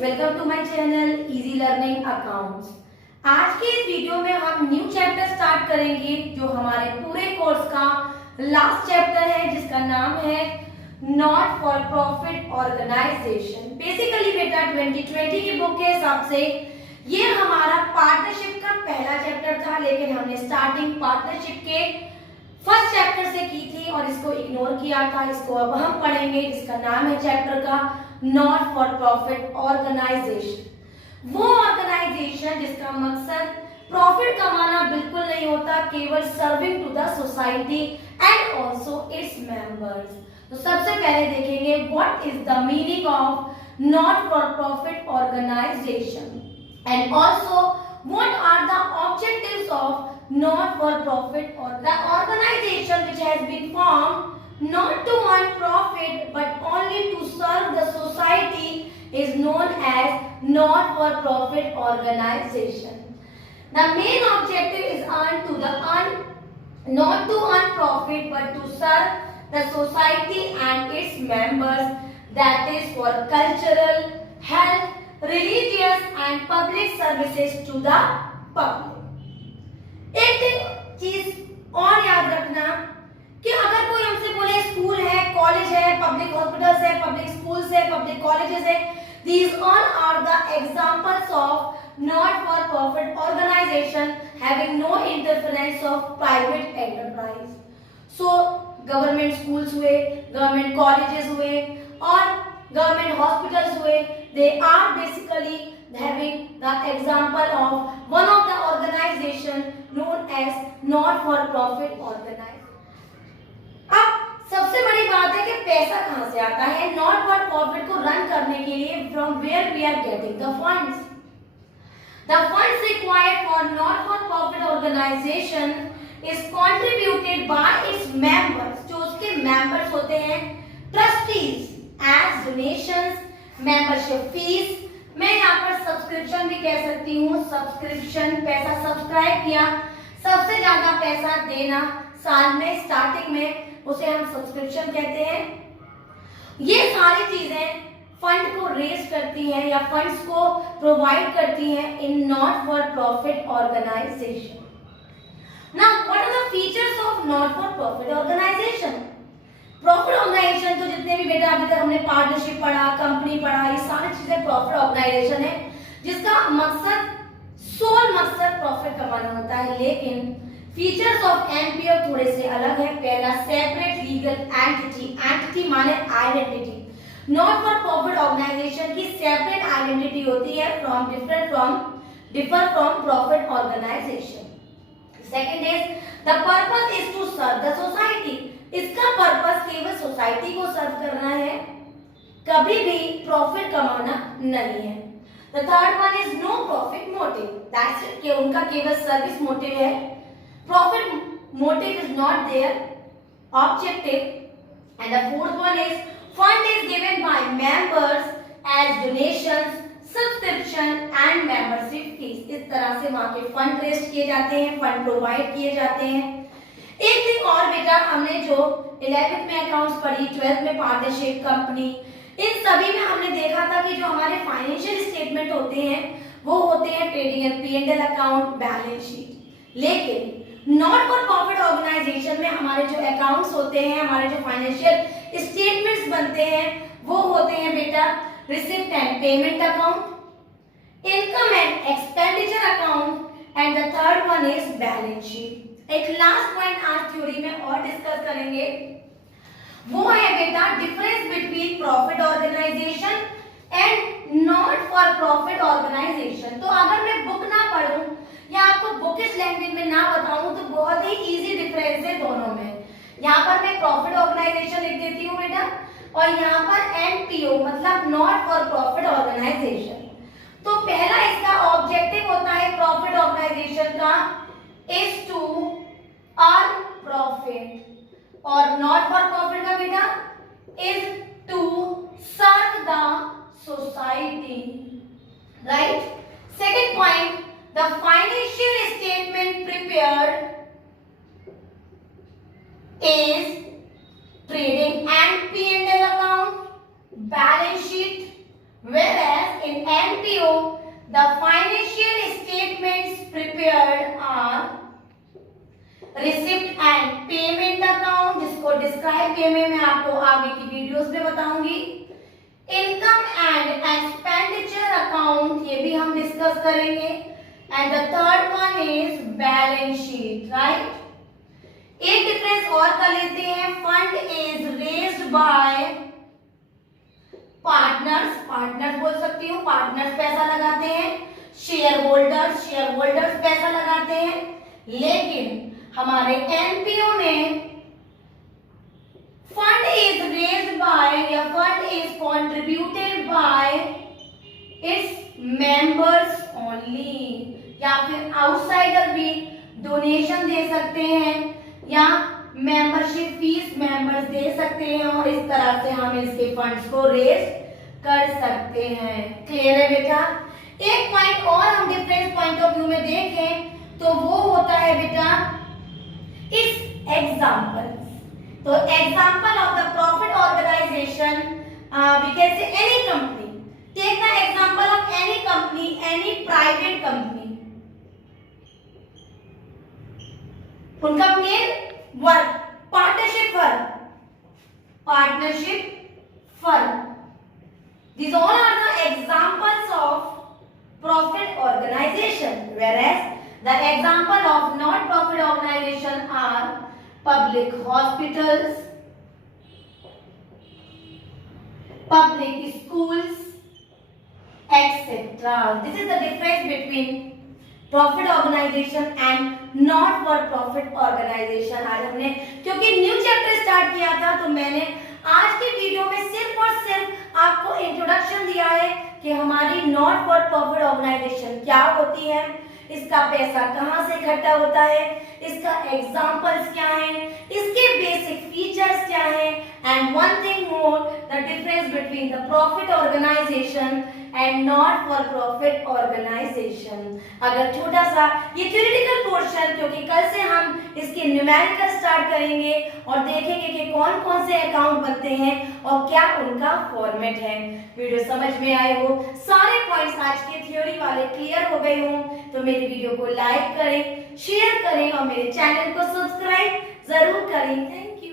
Welcome to my channel easy learning accounts. आज के इस वीडियो में हम न्यू चैप्टर स्टार्ट करेंगे जो हमारे पूरे कोर्स का लास्ट चैप्टर है, जिसका नाम है not for profit organisation. Basically बेटा 2020 की बुक के हिसाब से ये हमारा पार्टनरशिप का पहला चैप्टर था, लेकिन हमने स्टार्टिंग पार्टनरशिप के फर्स्ट चैप्टर से की थी और इसको इग्नोर किया था। इसको अब हम पढ़ेंगे, जिसका नाम है चैप्टर का नॉट फॉर प्रॉफिट ऑर्गेनाइजेशन। वो ऑर्गेनाइजेशन जिसका मकसद प्रॉफिट कमाना बिल्कुल नहीं होता, केवल serving to the society and also its members. तो सबसे पहले देखेंगे what is the meaning of not for profit organisation and also what are the objectives of not for profit or the organization which has been formed not to earn profit but only to serve the society is known as not for profit organization. The main objective is not to earn profit but to serve the society and its members, that is for cultural, health, religious and public services to the public। एक चीज और याद रखना कि अगर कोई हमसे बोले स्कूल है, कॉलेज है, पब्लिक हॉस्पिटल्स है, पब्लिक स्कूल्स है, पब्लिक कॉलेजेस है, these all are the examples of not for profit organization having no interference of private enterprise। So government schools हुए, गवर्नमेंट कॉलेजेस हुए और government hospitals हुए, they are basically having the example of one of the organization known as not for profit organization। अब सबसे बड़ी बात है कि पैसा कहां से आता है not for profit को रन करने के लिए, from where we are getting the funds। The funds required for not for profit organization is contributed by its members, जो उसके members होते हैं, trustees as donations, membership fees, मैं यहाँ पर सब्सक्रिप्शन भी कह सकती हूँ, सब्सक्रिप्शन पैसा सब्सक्राइब किया, सबसे ज्यादा पैसा देना साल में स्टार्टिंग में, उसे हम सब्सक्रिप्शन कहते हैं। ये सारी चीजें फंड को रेज करती हैं या फंड्स को प्रोवाइड करती हैं इन not for profit organisation. Now what are the features of not for profit organisation? Profit organisation तो जितने भी बेटा अभी तक हमने पार्टनरशिप पढ़ा, कंपनी पढ़ा, ये सारी चीजें प्रॉफिट ऑर्गेनाइजेशन है, जिसका मकसद सोल मकसद प्रॉफिट कमाना होता है। लेकिन फीचर्स ऑफ एनपीओ थोड़े से अलग है। पहला, सेपरेट लीगल एंटिटी, एंटिटी माने identity. Not for profit organisation की सेपरेट आइडेंटिटी होती है differ from profit organisation. Second is the purpose is to serve the society. इसका पर्पस केवल सोसाइटी को सर्व करना है, कभी भी प्रॉफिट कमाना नहीं है। The third one is no profit motive, that's it, कि उनका केवल सर्विस मोटिव है, profit motive is not their objective. And the fourth one is fund is given by members as donations, subscription and membership fees. इस तरह से वहां के fund raise किए जाते हैं, फंड प्रोवाइड किए जाते हैं। एक थिंग और बेटा, हमने जो 11th में अकाउंट्स पढ़ी, 12th में पार्टनरशिप, कंपनी, इन सभी में हमने देखा था कि जो हमारे फाइनेंशियल स्टेटमेंट होते हैं वो होते हैं trading and P and L account, balance sheet. लेकिन नॉट फॉर प्रॉफिट ऑर्गेनाइजेशन में हमारे जो अकाउंट्स होते हैं, हमारे जो फाइनेंशियल स्टेटमेंट्स बनते हैं, वो होते हैं बेटा receipt and payment account, income and expenditure account and the third one is balance sheet. एक लास्ट पॉइंट आज थ्योरी में और डिस्कस करेंगे, वो है बेटा difference between profit organisation and not for profit organisation. तो अगर मैं बुक ना पढ़ूं या आपको बुकिश लैंग्वेज में ना बताऊं तो बहुत ही इजी डिफरेंस है दोनों में। यहाँ पर मैं प्रॉफिट ऑर्गेनाइजेशन लिख देती हूँ बेटा, और यहाँ पर एनपीओ मतलब नॉट फॉर प्रॉफिट ऑर्गेनाइजेशन। तो पहला इसका ऑब्जेक्टिव होता है प्रॉफिट ऑर्गेनाइजेशन का is to earn profit और not for profit का बेटा is to serve the society, right? Second point, the financial statement prepared is trading and P&L account, balance sheet, whereas in NPO the financial statements prepared are receipt and payment account, जिसको describe किए मैं आपको आगे की videos में बताऊंगी। Income and expenditure account, ये भी हम डिस्कस करेंगे। And the third one is balance sheet, right. एक डिफरेंस और कर लेते हैं। Fund is raised bye partners, partners बोल सकती हूँ, पार्टनर्स पैसा लगाते हैं। शेयर होल्डर्स, शेयर होल्डर्स पैसा लगाते हैं। लेकिन हमारे एनपीओ में फंड इज रेज्ड बाय या fund is contributed bye its members only, या फिर आउटसाइडर भी डोनेशन दे सकते हैं या मेंबरशिप फीस मेंबर्स दे सकते हैं, और इस तरह से हम इसके फंड्स को रेज कर सकते हैं। क्लियर है बेटा। एक पॉइंट और हम डिफरेंस पॉइंट ऑफ व्यू में देखें तो वो होता है बेटा इस एग्जाम्पल। तो example of the profit organisation, we can say any company, take the example of any company, any private company. उनका main work partnership firm, partnership firm. These all are the examples of profit organization, whereas the example of not profit organization are public hospitals, public schools, etc. This is the difference between profit organization and not for profit organization। आज हमने क्योंकि new chapter start किया था तो मैंने आज की video में सिर्फ और सिर्फ आपको इंट्रोडक्शन दिया है कि हमारी नॉट फॉर प्रॉफिट ऑर्गेनाइजेशन क्या होती है, इसका पैसा कहां से इकट्ठा होता है, इसका एग्जांपल्स क्या हैं, इसके बेसिक फीचर्स क्या हैं, and one thing more, the difference between the profit organisation and not for profit organisation. अगर छोटा सा ये थ्योरेटिकल पोर्शन, क्योंकि कल से हम इसके न्यूमेरिकल स्टार्ट करेंगे और देखेंगे कि कौन कौन से अकाउंट बनते हैं और क्या उनका फॉर्मेट है। वीडियो समझ में आए हो, सारे पॉइंट्स आज के थ्योरी वाले क्लियर हो गए हो तो मेरी वीडियो को लाइक करें, शेयर करें और मेरे चैनल को सब्सक्राइब जरूर करें। Thank you.